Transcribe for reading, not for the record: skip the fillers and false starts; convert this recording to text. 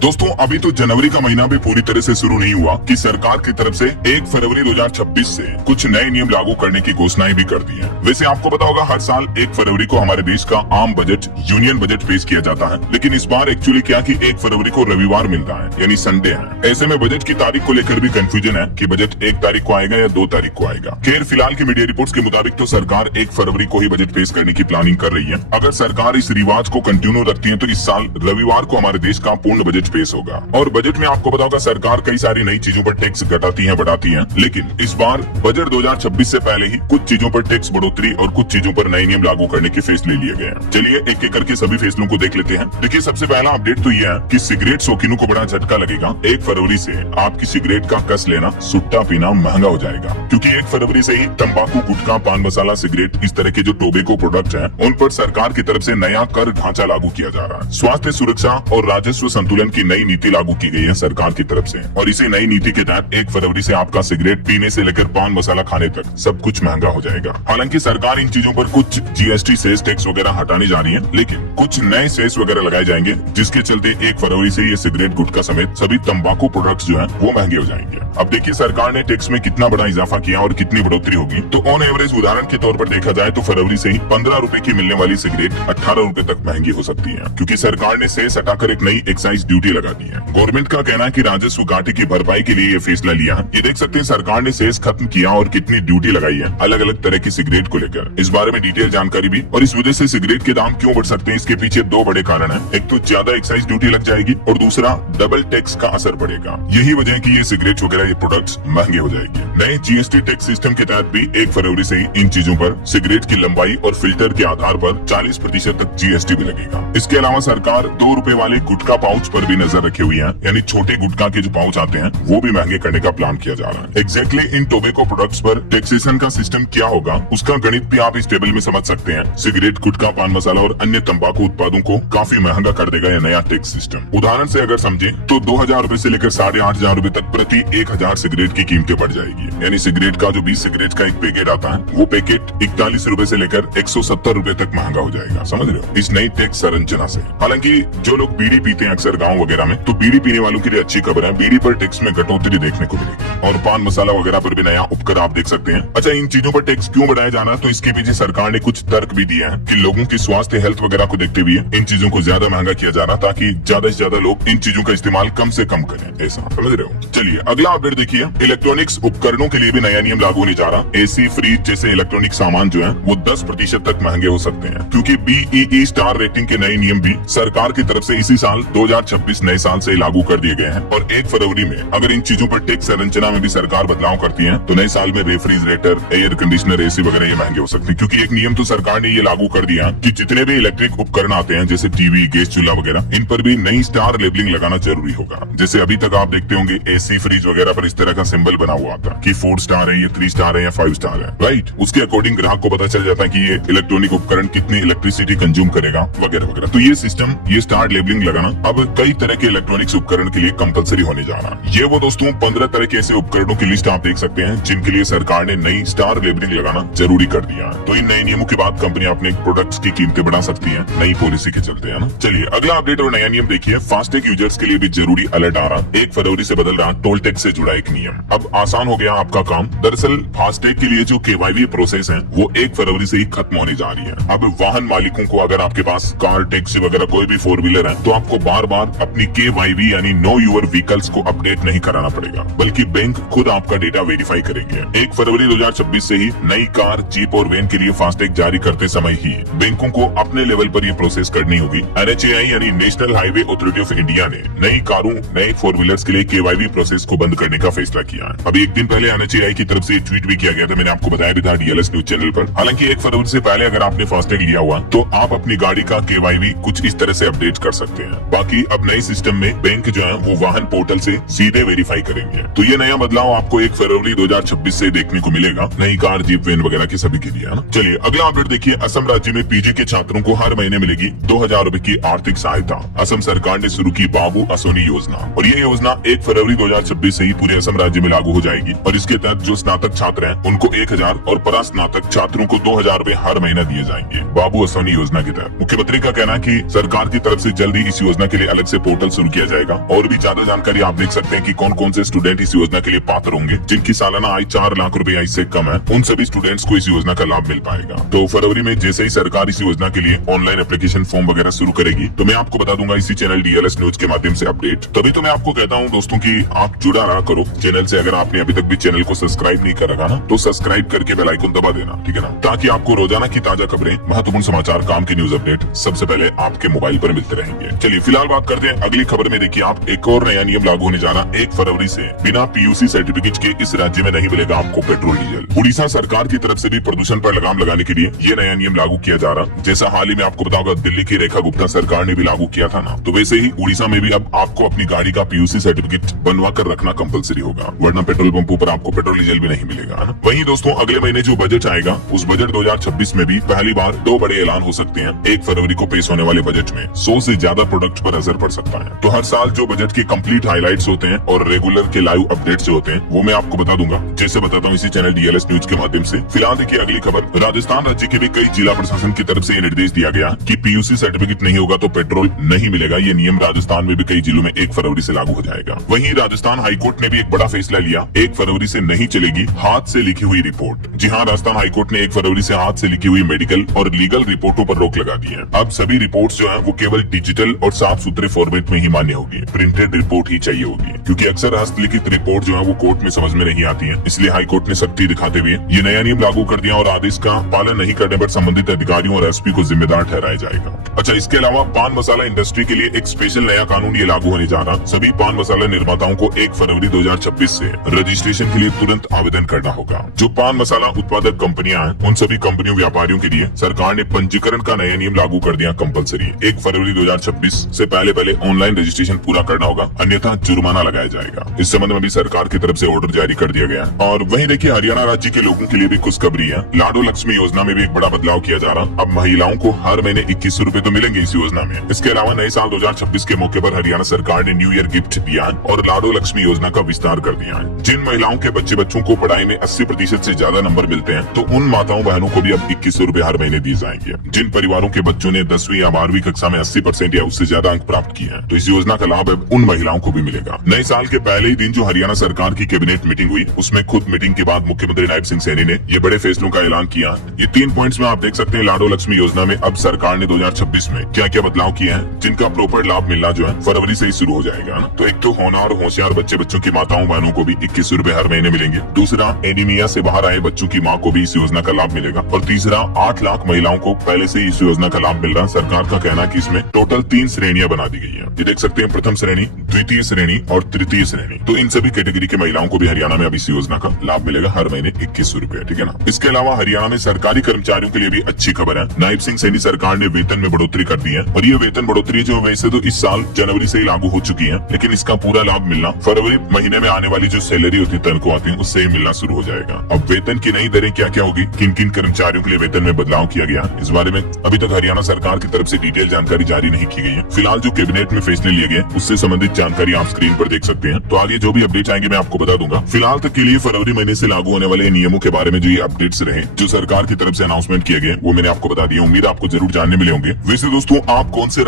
दोस्तों अभी तो जनवरी का महीना भी पूरी तरह से शुरू नहीं हुआ कि सरकार की तरफ से 1 फरवरी 2026 से कुछ नए नियम लागू करने की घोषणाएं भी कर दी हैं। वैसे आपको पता होगा हर साल 1 फरवरी को हमारे देश का आम बजट यूनियन बजट पेश किया जाता है, लेकिन इस बार एक्चुअली क्या कि 1 फरवरी को रविवार मिलता है यानी संडे है। ऐसे में बजट की तारीख को लेकर भी कंफ्यूजन है कि बजट 1 तारीख को आएगा या 2 तारीख को आएगा। खैर फिलहाल की मीडिया रिपोर्ट्स के मुताबिक तो सरकार 1 फरवरी को ही बजट पेश करने की प्लानिंग कर रही है। अगर सरकार इस रिवाज को कंटिन्यू रखती है तो इस साल रविवार को हमारे देश का पूर्ण बजट पेश होगा। और बजट में आपको पता होगा सरकार कई सारी नई चीजों पर टैक्स घटाती है बढ़ाती है, लेकिन इस बार बजट 2026 से पहले ही कुछ चीजों पर टैक्स बढ़ोतरी और कुछ चीजों पर नए नियम लागू करने के फैसले लिए गए हैं। चलिए एक एक करके सभी फैसलों को देख लेते हैं। देखिए सबसे पहला अपडेट तो यह है कि सिगरेट शौकीनों को बड़ा झटका लगेगा। 1 फरवरी से आपकी सिगरेट का कस लेना, सुट्टा पीना महंगा हो जाएगा, क्योंकि 1 फरवरी से ही तंबाकू, गुटखा, पान मसाला, सिगरेट इस तरह के जो टोबैको प्रोडक्ट हैं उन पर सरकार की तरफ से नया कर ढांचा लागू किया जा रहा है। स्वास्थ्य सुरक्षा और राजस्व संतुलन की नई नीति लागू की गई है सरकार की तरफ से, और इसी नई नीति के तहत 1 फरवरी से आपका सिगरेट पीने से लेकर पान मसाला खाने तक सब कुछ महंगा हो जाएगा। हालांकि सरकार इन चीजों पर कुछ जीएसटी सेस टैक्स वगैरह हटाने जा रही है, लेकिन कुछ नए सेस वगैरह लगाए जाएंगे जिसके चलते 1 फरवरी से ये सिगरेट, गुटखा समेत सभी तंबाकू प्रोडक्ट्स जो है वो महंगे हो जाएंगे। अब देखिए सरकार ने टैक्स में कितना बड़ा इजाफा किया और कितनी बढ़ोतरी होगी। तो ऑन एवरेज उदाहरण के तौर पर देखा जाए तो फरवरी से ही 15 रुपए की मिलने वाली सिगरेट 18 रुपए तक महंगी हो सकती है, क्योंकि सरकार ने सेस हटाकर एक नई एक्साइज ड्यूटी लगा दी है। गवर्नमेंट का कहना है कि राजस्व घाटे की भरपाई के लिए ये फैसला लिया है। ये देख सकते हैं सरकार ने सेस खत्म किया और कितनी ड्यूटी लगाई है अलग अलग तरह की सिगरेट को लेकर। इस बारे में डिटेल जानकारी भी, और इस वजह से सिगरेट के दाम क्यों बढ़ सकते हैं इसके पीछे 2 बड़े कारण हैं। एक तो ज्यादा एक्साइज ड्यूटी लग जाएगी और दूसरा डबल टैक्स का असर पड़ेगा। यही वजह है कि ये सिगरेट वगैरह ये प्रोडक्ट्स महंगे हो जाएंगे। नए जीएसटी टैक्स सिस्टम के तहत भी 1 फरवरी से ही इन चीजों पर सिगरेट की लंबाई और फिल्टर के आधार पर 40% तक जीएसटी भी लगेगा। इसके अलावा सरकार 2 रुपए वाले गुटखा पाउच पर भी नजर रखी हुई है, यानी छोटे गुटखा के जो पाउच आते हैं वो भी महंगे करने का प्लान किया जा रहा है। एग्जैक्टली इन टोबैको प्रोडक्ट्स पर टैक्सेशन का सिस्टम क्या होगा उसका गणित भी आप इस टेबल में समझ सकते हैं। सिगरेट, गुटखा, पान मसाला और अन्य तंबाकू उत्पादों को काफी महंगा कर देगा यह नया टैक्स सिस्टम। उदाहरण से अगर समझे तो 2000 रुपए से लेकर 8500 रुपए तक प्रति 1000 सिगरेट की कीमतें बढ़ जाएगी। यानी सिगरेट का जो 20 सिगरेट का एक पैकेट आता है वो पैकेट 41 रुपए से लेकर 170 रुपए तक महंगा हो जाएगा। समझ रहे हो इस नई टैक्स संरचना से। हालांकि जो लोग बीड़ी पीते हैं अक्सर गाँव वगैरह में, तो बीड़ी पीने वालों के लिए अच्छी खबर है, बीड़ी पर टैक्स में कटौती देखने को मिलेगी। और पान मसाला वगैरह पर भी नया उपकर आप देख सकते हैं। अच्छा इन चीजों पर टैक्स क्यों बढ़ाया जाना है, तो इसके पीछे सरकार ने कुछ तर्क भी दिए हैं कि लोगों की स्वास्थ्य हेल्थ वगैरह को देखते हुए इन चीजों को ज्यादा महंगा किया जा रहा, ताकि ज्यादा से ज्यादा लोग इन चीजों का इस्तेमाल कम से कम करें। ऐसा समझ रहे हो। चलिए अगला अपडेट देखिए, इलेक्ट्रॉनिक्स उपकरणों के लिए भी नया नियम लागू होने जा रहा। एसी, फ्रिज जैसे इलेक्ट्रॉनिक सामान जो है वो 10% तक महंगे हो सकते हैं, क्योंकि BEE स्टार रेटिंग के नए नियम भी सरकार की तरफ से इसी साल 2026 नए साल से लागू कर दिए गए हैं। और 1 फरवरी में अगर इन चीजों पर टैक्स संरचना में भी सरकार बदलाव करती है तो नए साल में रेफ्रिजरेटर, एयर कंडीशनर, एसी वगैरह ये महंगे हो सकते हैं। क्योंकि एक नियम तो सरकार ने ये लागू कर दिया कि जितने भी इलेक्ट्रिक उपकरण आते हैं जैसे टीवी, गैस चूल्हा वगैरह, इन पर भी नई स्टार लेबलिंग लगाना जरूरी होगा। जैसे अभी तक आप देखते होंगे एसी, फ्रिज वगैरह पर इस तरह का सिंबल बना हुआ आता है कि 4 स्टार है, ये 3 स्टार है या 5 स्टार है, राइट। उसके अकॉर्डिंग ग्राहक को पता चल जाता है कि ये इलेक्ट्रॉनिक उपकरण कितनी इलेक्ट्रिसिटी कंज्यूम करेगा वगैरह वगैरह। तो ये सिस्टम, ये स्टार लेबलिंग लगाना अब कई तरह के इलेक्ट्रॉनिक्स उपकरण के लिए कंपलसरी होने जा रहा है। ये वो दोस्तों 15 तरह के ऐसे उपकरणों की लिस्ट आप देख सकते हैं जिनके लिए सरकार ने नई स्टार लेबलिंग लगाना जरूरी कर दिया है। तो इन नए नियमों के बाद कंपनियां अपने प्रोडक्ट्स की कीमतें बढ़ा सकती हैं नई पॉलिसी के चलते, है ना। चलिए अगला अपडेट और नया नियम देखिए, फास्टैग यूजर्स के लिए भी जरूरी अलर्ट आ रहा। 1 फरवरी से बदल रहा टोल टैक्स से जुड़ा एक नियम। अब आसान हो गया आपका काम। दरअसल फास्टैग के लिए जो KYV प्रोसेस है वो 1 फरवरी से ही खत्म होने जा रही है। अब वाहन मालिकों को अगर आपके पास कार, टैक्सी वगैरह कोई भी 4 व्हीलर है तो आपको बार बार अपनी KYV यानी नो यूर व्हीकल्स को अपडेट नहीं कराना पड़ेगा, बल्कि बैंक खुद आपका डेटा वेरीफाई करेंगे। 1 फरवरी 2026 से ही नई कार, जीप और वैन के लिए फास्टैग जारी करते समय ही बैंकों को अपने लेवल पर ये प्रोसेस करनी होगी। NHAI यानी national highway authority of India ने नई कारों, नए 4 व्हीलर्स के लिए KYV प्रोसेस को बंद करने का फैसला किया है। अभी एक दिन पहले NHAI की तरफ से ट्वीट भी किया गया था, मैंने आपको बताया भी था DLS न्यूज चैनल पर। हालांकि 1 फरवरी से पहले अगर आपने फास्टैग लिया हुआ तो आप अपनी गाड़ी का KYV कुछ इस तरह से अपडेट कर सकते हैं। बाकी अब नए सिस्टम में बैंक जो है वो वाहन पोर्टल से सीधे वेरीफाई करेंगे। तो ये नया बदलाव आपको 1 फरवरी 2026 से देखने को मिलेगा नई कार, जीप, वैन वगैरह के सभी के लिए, है ना। चलिए अगला अपडेट देखिए, असम राज्य में PG के छात्रों को हर महीने मिलेगी 2000 रुपए की आर्थिक सहायता। असम सरकार ने शुरू की बाबू असोनी योजना, और ये योजना 1 फरवरी 2026 से ही पूरे असम राज्य में लागू हो जाएगी। और इसके तहत जो स्नातक छात्र हैं उनको 1000 और परास्नातक छात्रों को 2000 रुपए हर महीना दिए जाएंगे बाबू असोनी योजना के तहत। मुख्यमंत्री का कहना है कि सरकार की तरफ से जल्दी इस योजना के लिए अलग से पोर्टल शुरू किया जाएगा। और भी ज्यादा जानकारी आप देख सकते हैं कि कौन कौन से स्टूडेंट इस योजना के लिए पात्र होंगे। जिनकी सालाना आय 4 लाख रुपए या इससे कम है, उन सभी स्टूडेंट्स को इस योजना का लाभ मिल पाएगा। तो फरवरी में जैसे ही सरकार इस योजना के लिए ऑनलाइन एप्लीकेशन फॉर्म वगैरह शुरू करेगी तो मैं आपको बता दूंगा इसी चैनल DLS न्यूज के माध्यम से अपडेट। तभी तो मैं आपको कहता हूँ दोस्तों की आप जुड़ा रहा करो चैनल से। अगर आपने अभी तक भी चैनल को सब्सक्राइब नहीं कर रखा ना तो सब्सक्राइब करके बेल आइकन दबा देना, ठीक है ना, ताकि आपको रोजाना की ताजा खबरें, महत्वपूर्ण समाचार, काम की न्यूज अपडेट सबसे पहले आपके मोबाइल पर मिलते रहेंगे। चलिए फिलहाल बात करते हैं अगली खबर में। देखिए आप, एक और नया नियम लागू होने जा रहा 1 फरवरी से। बिना PUC सर्टिफिकेट के इस राज्य में नहीं मिलेगा आपको पेट्रोल डीजल। उड़ीसा सरकार की तरफ से भी प्रदूषण पर लगाम लगाने के लिए ये नया नियम लागू किया जा रहा। जैसा हाल ही में आपको पता होगा दिल्ली की रेखा गुप्ता सरकार ने भी लागू किया था ना, तो वैसे ही उड़ीसा में भी अब आपको अपनी गाड़ी का PUC सर्टिफिकेट बनवा कर रखना कंपलसरी होगा, वरना पेट्रोल पंपों पर आपको पेट्रोल डीजल भी नहीं मिलेगा ना। वहीं दोस्तों अगले महीने जो बजट आएगा उस बजट 2026 में भी पहली बार 2 बड़े ऐलान हो सकते हैं। 1 फरवरी को पेश होने वाले बजट में 100 से ज्यादा प्रोडक्ट पर असर पड़ सकता है। तो हर साल जो बजट के कंप्लीट हाइलाइट्स होते हैं और रेगुलर के लाइव अपडेट्स जो होते हैं वो मैं आपको बता दूंगा, जैसे बताता हूँ इसी चैनल DLS न्यूज के माध्यम से। फिलहाल देखिए अगली खबर। राजस्थान राज्य के भी कई जिला प्रशासन की तरफ से ये निर्देश दिया गया कि PUC सर्टिफिकेट नहीं होगा तो पेट्रोल नहीं मिलेगा। ये नियम राजस्थान में भी कई जिलों में 1 फरवरी से लागू हो जाएगा। वहीं राजस्थान हाईकोर्ट ने भी एक बड़ा फैसला लिया। 1 फरवरी से नहीं चलेगी हाथ से लिखी हुई रिपोर्ट। जी हाँ, राजस्थान हाईकोर्ट ने 1 फरवरी से हाथ से लिखी हुई मेडिकल और लीगल रिपोर्टों पर रोक लगा दी है। अब सभी रिपोर्ट्स जो है वो केवल डिजिटल और साफ सुथरे फॉर्मेट में ही मान्य होगी, प्रिंटेड रिपोर्ट ही चाहिए होगी, क्योंकि अक्सर हस्तलिखित रिपोर्ट जो है वो कोर्ट में समझ में नहीं आती है। इसलिए हाईकोर्ट ने सख्ती दिखाते हुए ये नया नियम लागू कर दिया और आदेश का पालन नहीं करने पर संबंधित अधिकारियों और SP को जिम्मेदार ठहराया जाएगा। अच्छा, इसके अलावा पान मसाला इंडस्ट्री के लिए एक स्पेशल नया कानून ये लागू होने जा रहा। सभी पान मसाला निर्माताओं को 1 फरवरी 2026 से रजिस्ट्रेशन के लिए तुरंत आवेदन करना होगा। जो पान मसाला उत्पादक कंपनियां हैं उन सभी कंपनियों व्यापारियों के लिए सरकार ने पंजीकरण का नया नियम लागू कर दिया कंपलसरी। 1 फरवरी 2026 से पहले ऑनलाइन रजिस्ट्रेशन पूरा करना होगा, अन्यथा जुर्माना लगाया जाएगा। इस संबंध में भी सरकार की तरफ से ऑर्डर जारी कर दिया गया। और वहीं देखिए हरियाणा राज्य के लोगों के लिए भी खुशखबरी है। लाडो लक्ष्मी योजना में भी एक बड़ा बदलाव किया जा रहा। अब महिलाओं को हर महीने 2100 रूपए तो मिलेंगे इस योजना में। इसके अलावा नए साल 2026 के मौके पर हरियाणा सरकार ने न्यू ईयर गिफ्ट दिया है और लाडो लक्ष्मी योजना का विस्तार कर दिया है। जिन महिलाओं के बच्चों को पढ़ाई में 80% से ज्यादा नंबर मिलते हैं तो उन माताओं बहनों को भी अब 2100 रूपए हर महीने दिए जाएंगे। जिन परिवारों के बच्चों ने 10वीं या 12वीं कक्षा में 80% या उससे ज्यादा अंक प्राप्त किए हैं तो इस योजना का लाभ अब उन महिलाओं को भी मिलेगा। नए साल के पहले ही दिन जो हरियाणा सरकार की कैबिनेट मीटिंग हुई उसमें खुद मीटिंग के बाद मुख्यमंत्री नायब सिंह सैनी ने ये बड़े फैसलों का ऐलान किया। ये 3 पॉइंट्स में आप देख सकते हैं लाडो लक्ष्मी योजना में अब सरकार ने 2026 में क्या क्या बदलाव किए हैं, जिनका प्रॉपर लाभ मिलना जो है फरवरी से ही शुरू हो जाएगा ना। तो एक तो होनहार होशियार बच्चों की माताओं बहनों को भी 2100 रूपए हर महीने मिलेंगे। दूसरा, एनीमिया से बाहर आए बच्चों की माँ को भी इस योजना का लाभ मिलेगा। और तीसरा, 8 लाख महिलाओं को पहले से इस योजना का लाभ मिल रहा। सरकार का कहना है कि इसमें टोटल 3 श्रेणियां बना दी गई है। ये देख सकते हैं, प्रथम श्रेणी, द्वितीय श्रेणी और तृतीय श्रेणी। तो इन सभी कैटेगरी के महिलाओं को भी हरियाणा में अब इस योजना का लाभ मिलेगा हर महीने 2100 रूपए, ठीक है ना। इसके अलावा हरियाणा में सरकारी कर्मचारियों के लिए भी अच्छी खबर है। नायब सिंह सैनी सरकार ने वेतन में बढ़ोतरी कर दी है और ये वेतन बढ़ोतरी जो वैसे तो इस साल जनवरी से ही लागू हो चुकी है, लेकिन इसका पूरा लाभ मिलना फरवरी महीने में आने वाली जो सैलरी होती है, तनख्वाह आती है, उससे ही मिलना शुरू हो जाएगा। अब वेतन की नई दरें क्या क्या होगी, किन किन कर्मचारियों के लिए वेतन में बदलाव किया गया, इस बारे में अभी तक हरियाणा सरकार की तरफ से डिटेल जानकारी जारी नहीं की गई है। फिलहाल जो कैबिनेट में फैसले लिए गए उससे संबंधित जानकारी आप स्क्रीन पर देख सकते हैं। तो आगे जो भी अपडेट आएंगे मैं आपको बता दूंगा। फिलहाल तक के लिए फरवरी महीने से लागू होने वाले नियमों के बारे में जो ये अपडेट्स रहे, जो सरकार की तरफ से अनाउंसमेंट किए गए, वो मैंने आपको बता दिया। उम्मीद आपको जरूर जानने मिले होंगे। वैसे दोस्तों आप कौन से